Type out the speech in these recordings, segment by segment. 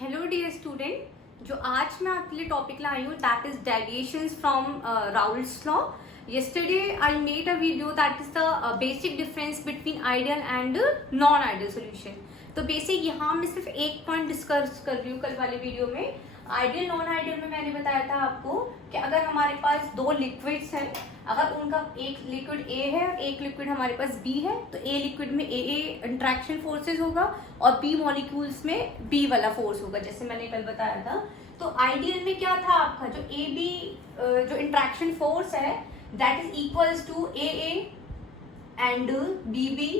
Hello dear student, जो आज मैं आपके लिए टॉपिक लाई हूँ that is deviations from Raoult's law. Yesterday I made a video that is the basic difference between ideal and non-ideal solution. तो basic यहाँ मैं सिर्फ एक पॉइंट डिस्कस कर रही हूँ कल वाले वीडियो में. आइडियल नॉन आइडियल में मैंने बताया था आपको कि अगर हमारे पास दो लिक्विड्स हैं, अगर उनका एक लिक्विड ए है एक लिक्विड हमारे पास बी है, तो ए लिक्विड में ए इंट्रैक्शन फोर्सेस होगा और बी मॉलिक्यूल्स में बी वाला फोर्स होगा, जैसे मैंने कल बताया था. तो आइडियल में क्या था आपका, जो ए बी जो इंट्रैक्शन फोर्स है that is equals to A and B B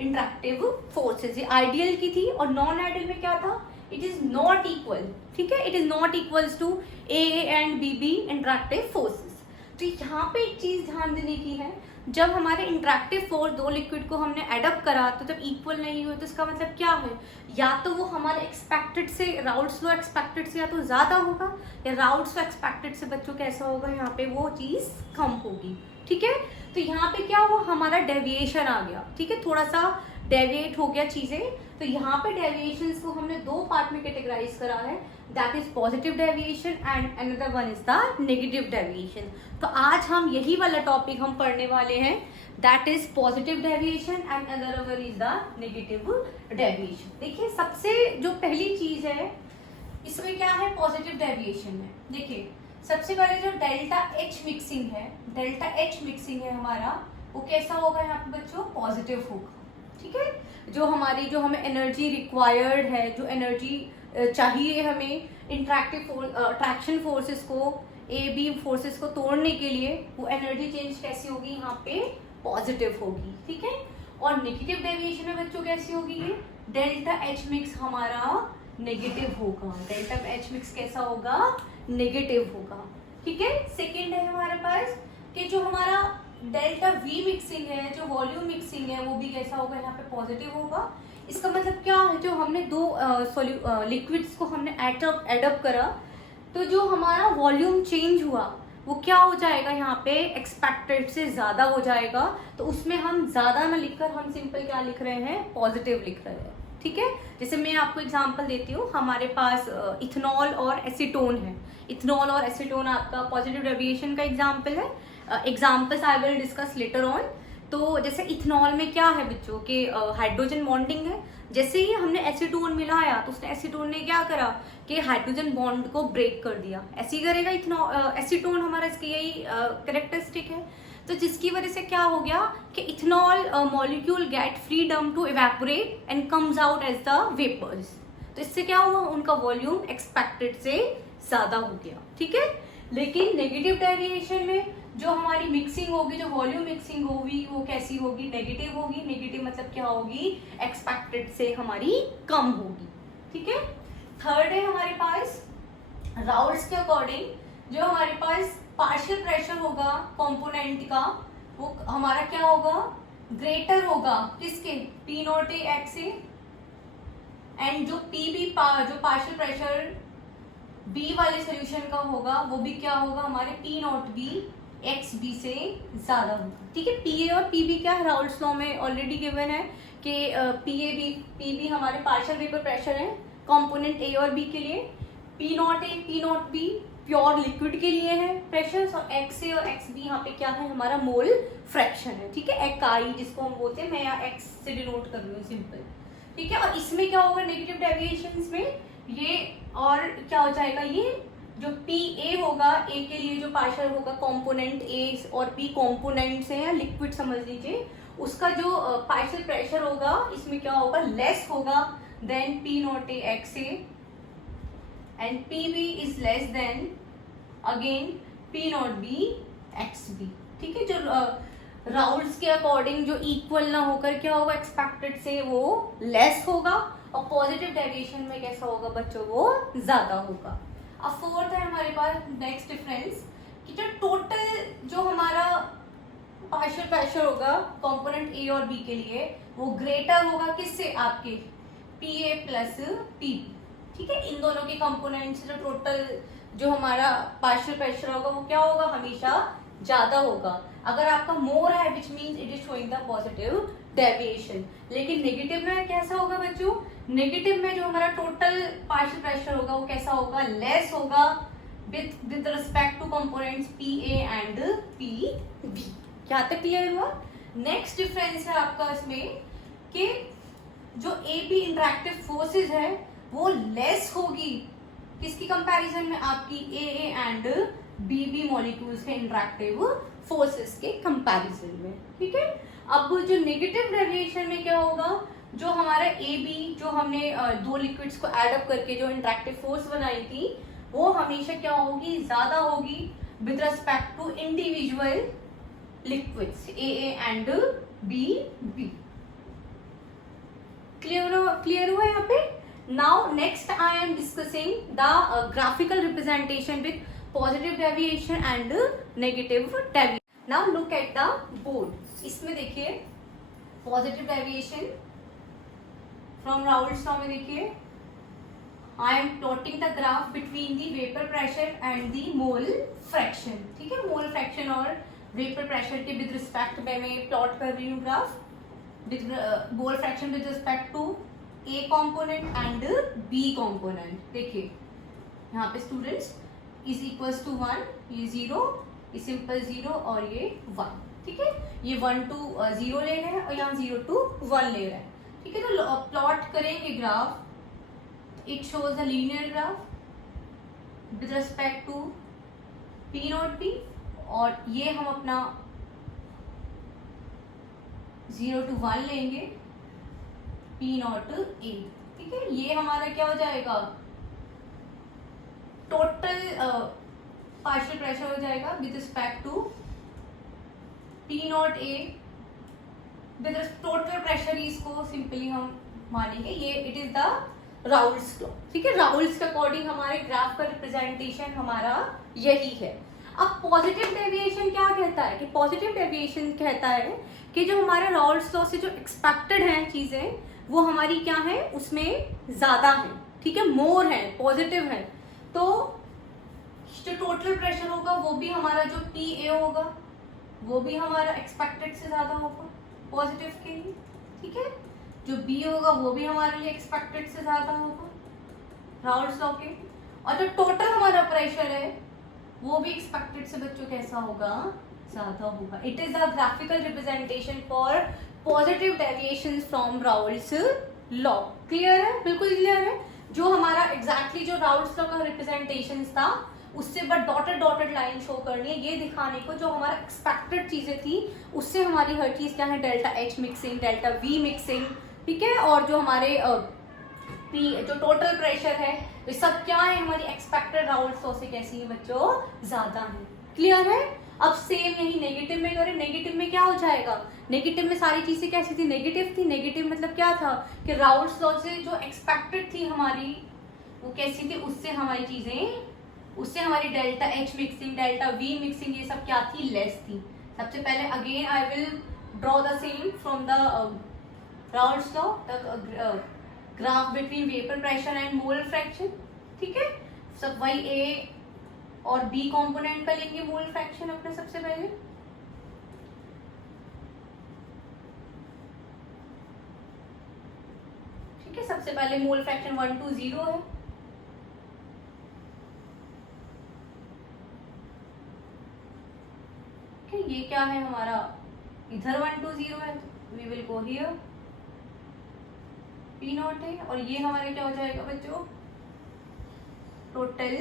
interactive forces. ये आइडियल की थी. और नॉन आइडियल में क्या था, इट इज नॉट इक्वल. ठीक है, it is not equals to A and B B interactive forces. तो यहाँ पे एक चीज ध्यान देने की है, जब हमारे इंट्रैक्टिव फोर्स दो लिक्विड को हमने एडअप करा तो जब इक्वल नहीं हुए तो इसका मतलब क्या है, या तो वो हमारे एक्सपेक्टेड से, राउल्स लॉ एक्सपेक्टेड से या तो ज्यादा होगा, या राउल्स लॉ एक्सपेक्टेड से बच्चों कैसा होगा, यहाँ पे वो चीज कम होगी. ठीक है, तो यहाँ पे क्या हुआ, हमारा डेविएशन आ गया. ठीक है, थोड़ा सा डेविएट हो गया चीजें. तो यहाँ पे डेविएशंस को हमने दो पार्ट में कैटेगराइज करा है, that is positive deviation and another one is the negative deviation. तो आज हम यही वाला टॉपिक हम पढ़ने वाले हैं, that is positive deviation and another one is the negative deviation. देखिए, सबसे जो पहली चीज है इसमें क्या है, पॉजिटिव डेविएशन में. देखिए, सबसे पहले जो डेल्टा एच मिक्सिंग है, डेल्टा एच मिक्सिंग है हमारा, वो कैसा होगा यहाँ पे बच्चों, पॉजिटिव होगा. ठीक है, जो हमें एनर्जी रिक्वायर्ड है, जो एनर्जी चाहिए हमें अट्रैक्शन फोर्सेस को, ए बी फोर्सेस को तोड़ने के लिए, वो एनर्जी चेंज कैसी होगी, यहाँ पे पॉजिटिव होगी. ठीक है, और नेगेटिव डेविएशन में बच्चों कैसी होगी, ये डेल्टा एच मिक्स हमारा नेगेटिव होगा. डेल्टा एच मिक्स कैसा होगा, नेगेटिव होगा. ठीक है, सेकेंड है हमारे पास कि जो हमारा डेल्टा वी मिक्सिंग है, जो वॉल्यूम मिक्सिंग है, वो भी कैसा होगा, यहाँ पे पॉजिटिव होगा. इसका मतलब क्या है, जो हमने दो लिक्विड्स को हमने एडअप करा, तो जो हमारा वॉल्यूम चेंज हुआ वो क्या हो जाएगा, यहाँ पे एक्सपेक्टेड से ज्यादा हो जाएगा. तो उसमें हम ज्यादा ना लिखकर हम सिंपल क्या लिख रहे हैं, पॉजिटिव लिख रहे हैं. ठीक है, जैसे मैं आपको एग्जांपल देती हूँ. हमारे पास इथेनॉल और एसीटोन है. इथेनॉल और एसीटोन आपका पॉजिटिव डेविएशन का एग्जाम्पल है. Examples I will discuss later on. तो जैसे इथेनॉल में क्या है बच्चों के, हाइड्रोजन बॉन्डिंग है. जैसे ही हमने एसीटोन मिलाया तो उसने एसीटोन ने क्या करा कि हाइड्रोजन बॉन्ड को ब्रेक कर दिया. ऐसे ही करेगा एसीटोन हमारा, इसकी यही कैरेक्टरिस्टिक है. तो जिसकी वजह से क्या हो गया कि ethanol molecule get freedom to evaporate and comes out as the vapours. तो इससे क्या हुआ, उनका वॉल्यूम एक्सपेक्टेड से ज्यादा हो गया. ठीक है, लेकिन नेगेटिव डेविएशन में जो हमारी मिक्सिंग होगी, जो वॉल्यूम मिक्सिंग होगी, वो कैसी होगी, नेगेटिव होगी. नेगेटिव मतलब क्या होगी, एक्सपेक्टेड से हमारी कम होगी. ठीक है, थर्ड है हमारे पास राउल्स के अकॉर्डिंग जो हमारे पास पार्शियल प्रेशर होगा कंपोनेंट का, वो हमारा क्या होगा, ग्रेटर होगा किसके, पी नॉट ए एक्स से. एंड जो पी बी जो पार्शियल प्रेशर बी वाले सोल्यूशन का होगा, वो भी क्या होगा, हमारे P naught B X B से ज्यादा होगा. ठीक है, पी ए और पी बी क्या है, राउल्स लॉ में ऑलरेडी गिवन है कि पी बी हमारे पार्शियल वेपर प्रेशर है कंपोनेंट ए और बी के लिए. P naught A P naught B pure liquid के लिए है प्रेशर, और एक्स ए और एक्स बी यहाँ पे क्या है, हमारा मोल फ्रैक्शन है. ठीक है, एकाई जिसको हम बोलते हैं, मैं यहाँ एक्स से डिनोट कर रही हूँ सिंपल. ठीक है, और इसमें क्या होगा, नेगेटिव डेविएशंस में ये और क्या हो जाएगा, ये जो पी ए होगा, ए के लिए जो पार्शियल होगा कंपोनेंट ए और बी कंपोनेंट्स हैं या लिक्विड समझ लीजिए, उसका जो पार्शियल प्रेशर होगा इसमें क्या होगा, लेस होगा than P naught A X A, and P B is less than again P naught B X B. ठीक है, जो राउल्स के अकॉर्डिंग जो इक्वल ना होकर क्या होगा, एक्सपेक्टेड से वो लेस होगा, और पॉजिटिव डेविएशन में कैसा होगा बच्चों, वो ज्यादा होगा. अब फोर्थ है हमारे पास नेक्स्ट डिफरेंस कि जो टोटल जो हमारा पार्शियल प्रेशर होगा कंपोनेंट ए और बी के लिए, वो ग्रेटर होगा किससे, आपके P A plus P B. ठीक है, इन दोनों के कंपोनेंट से जो टोटल जो हमारा पार्शियल प्रेशर होगा वो क्या होगा, हमेशा ज्यादा होगा. अगर आपका मोर है which means it is showing the positive deviation. लेकिन नेगेटिव में कैसा होगा बच्चों, नेगेटिव में जो हमारा टोटल पार्शियल प्रेशर होगा वो कैसा होगा, लेस होगा with respect to components P A and P B. यहाँ तक क्लियर हुआ। नेक्स्ट डिफरेंस है आपका इसमें कि जो ए बी इंटरेक्टिव फोर्सेस है वो लेस होगी किसकी कंपैरिजन में, आपकी A and B B molecules के इंटरेक्टिव फोर्सेस के कंपैरिजन में। ठीक है, अब जो नेगेटिव डेविएशन में क्या होगा, जो हमारा ए बी जो हमने दो लिक्विड्स को एड अप करके जो इंटरेक्टिव फोर्स बनाई थी वो हमेशा क्या होगी, ज्यादा होगी with respect to individual liquids A and B B. Clear हुआ यहाँ पे। Now next I am discussing the graphical representation with positive deviation and negative deviation. Now look at the board. इसमें देखिए positive deviation from Raoult's law में देखिए I am plotting the graph between the vapour pressure and the mole fraction. ठीक है, mole fraction और vapour pressure के with respect में मैं प्लॉट कर रही हूँ graph with mole fraction with respect to A component and B component. देखिए यहाँ पे स्टूडेंट्स इज इक्वल्स टू 1, ये 0, ये सिंपल 0 और ये 1। ठीक है, ये 1 to 0 ले रहे हैं और यहाँ 0 to 1 ले रहे हैं। ठीक है, तो प्लॉट करेंगे graph, it shows the linear graph with respect to P naught B और ये हम अपना 0 to 1 लेंगे पी नॉट ए। ठीक है, ये हमारा क्या हो जाएगा, टोटल पार्शियल प्रेशर हो जाएगा with respect to P naught A with total pressure. इसको सिंपली हम मानेंगे ये it is the Raoult's law. ठीक है, राउल्स के अकॉर्डिंग हमारे ग्राफ का रिप्रेजेंटेशन हमारा यही है। अब पॉजिटिव डेविएशन क्या कहता है कि पॉजिटिव डेविएशन कहता है कि जो हमारे राउल्स लॉ से जो एक्सपेक्टेड हैं चीजें वो हमारी क्या है, उसमें ज्यादा है। ठीक है, मोर है, पॉजिटिव है, तो जो टोटल प्रेशर होगा वो भी हमारा जो पी ए होगा वो भी हमारा एक्सपेक्टेड से ज्यादा होगा पॉजिटिव के लिए। ठीक है, जो बी होगा वो भी हमारे लिए एक्सपेक्टेड से ज्यादा होगा राउल्स लॉ के, और जो टोटल हमारा प्रेशर है वो भी एक्सपेक्टेड से बच्चों कैसा होगा, ज्यादा होगा। It is the graphical representation for positive deviation from Raoult's law. Clear है, बिल्कुल क्लियर है। जो हमारा एग्जैक्टली जो राउल्स लॉ का रिप्रेजेंटेशन था उससे बट डॉटेड लाइन शो करनी है, ये दिखाने को जो हमारा एक्सपेक्टेड चीजें थी उससे हमारी हर चीज क्या है, delta H mixing, delta we mixing. ठीक है, और जो हमारे पी जो टोटल प्रेशर है ये सब क्या है, हमारी एक्सपेक्टेड राउल्स लॉ से कैसी है बच्चों, ज्यादा है। क्लियर है। अब सेम यही नेगेटिव में करें, नेगेटिव में क्या हो जाएगा, नेगेटिव में सारी चीजें कैसी थी, नेगेटिव थी। नेगेटिव मतलब क्या था कि राउल्स लॉ से जो एक्सपेक्टेड थी हमारी वो कैसी थी, उससे हमारी चीजें, उससे हमारी delta H mixing, delta we mixing ये सब क्या थी, लेस थी। सबसे पहले again I will draw the same from the Raoult's law the graph between vapour pressure and mole fraction. ठीक है, सब वही ए और बी कंपोनेंट का लेंगे मोल फ्रैक्शन अपने सबसे पहले। ठीक है, सबसे पहले मोल फ्रैक्शन 1 to 0 है। ये क्या है हमारा, इधर 1 to 0 है, we will go here P naught है, और ये हमारे क्या हो जाएगा बच्चों, टोटल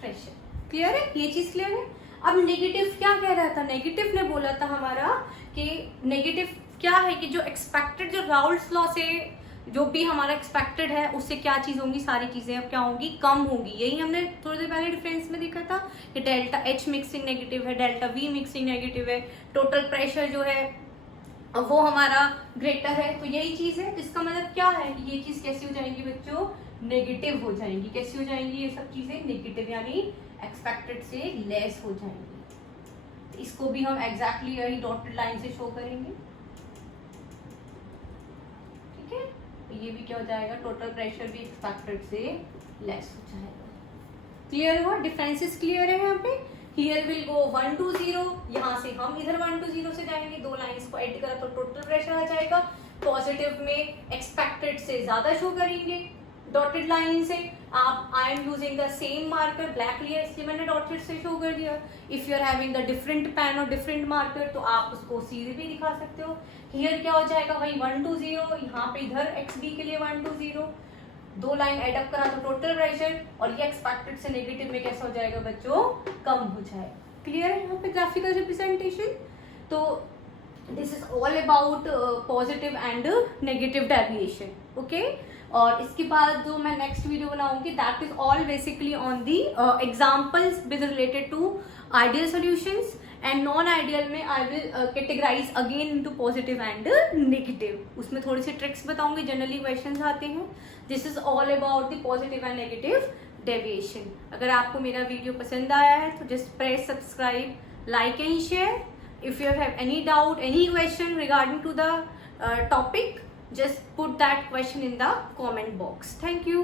प्रेशर। क्लियर है, ये चीज क्लियर है। अब नेगेटिव क्या कह रहा था, नेगेटिव ने बोला था हमारा कि नेगेटिव क्या है कि जो एक्सपेक्टेड, जो राउल्स लॉ से जो भी हमारा एक्सपेक्टेड है उससे क्या चीज होंगी, सारी चीजें अब क्या होंगी, कम होंगी। यही हमने थोड़ी देर पहले डिफरेंस में देखा था कि डेल्टा एच मिक्सिंग नेगेटिव है, डेल्टा वी मिक्सिंग नेगेटिव है, टोटल प्रेशर जो है वो हमारा ग्रेटर है। तो यही चीज है, इसका मतलब क्या है कि ये चीज कैसी हो जाएंगी बच्चों, नेगेटिव हो जाएंगी। कैसी हो जाएंगी ये सब चीजें, नेगेटिव, यानी एक्सपेक्टेड से लेस हो जाएंगी। इसको भी हम एग्जैक्टली यही डॉटेड लाइन से शो करेंगे। ठीक है, तो ये भी क्या हो जाएगा, टोटल प्रेशर भी एक्सपेक्टेड से लेस हो जाएगा। क्लियर हुआ, डिफरेंसेस क्लियर है यहाँ पे। हियर विल गो 1 to 0, यहाँ से हम इधर 1 to 0 से जाएंगे, दो लाइंस को ऐड करा तो टोटल प्रेशर आ जाएगा। पॉजिटिव में एक्सपेक्टेड से ज्यादा शो करेंगे डॉटेड लाइन से। आप I am using the same marker, black लिया इसलिए मैंने डॉटेड से शो कर दिया। If you are having the different pen और डिफरेंट मार्कर तो आप उसको सीधे भी दिखा सकते हो। हियर क्या हो जाएगा भाई 1 to 0, यहाँ पे इधर एक्स बी के लिए 1 to 0, 2 लाइन एडअप करा तो टोटल प्रेशर, और ये एक्सपेक्टेड से नेगेटिव में कैसा हो जाएगा बच्चों, कम हो जाएगा। क्लियर है यहाँ पे ग्राफिकल रिप्रेजेंटेशन। तो this is all about positive and negative deviation, okay. और इसके बाद जो मैं नेक्स्ट वीडियो बनाऊंगी that is all basically on the examples with related to ideal solutions, and non ideal में I will categorize again into positive and negative. उसमें थोड़ी सी ट्रिक्स बताऊंगी, जनरली क्वेश्चंस आते हैं। This is all about the positive and negative deviation. अगर आपको मेरा वीडियो पसंद आया है तो just press subscribe, like and share. If you have any doubt, any question regarding to the topic, just put that question in the comment box. Thank you.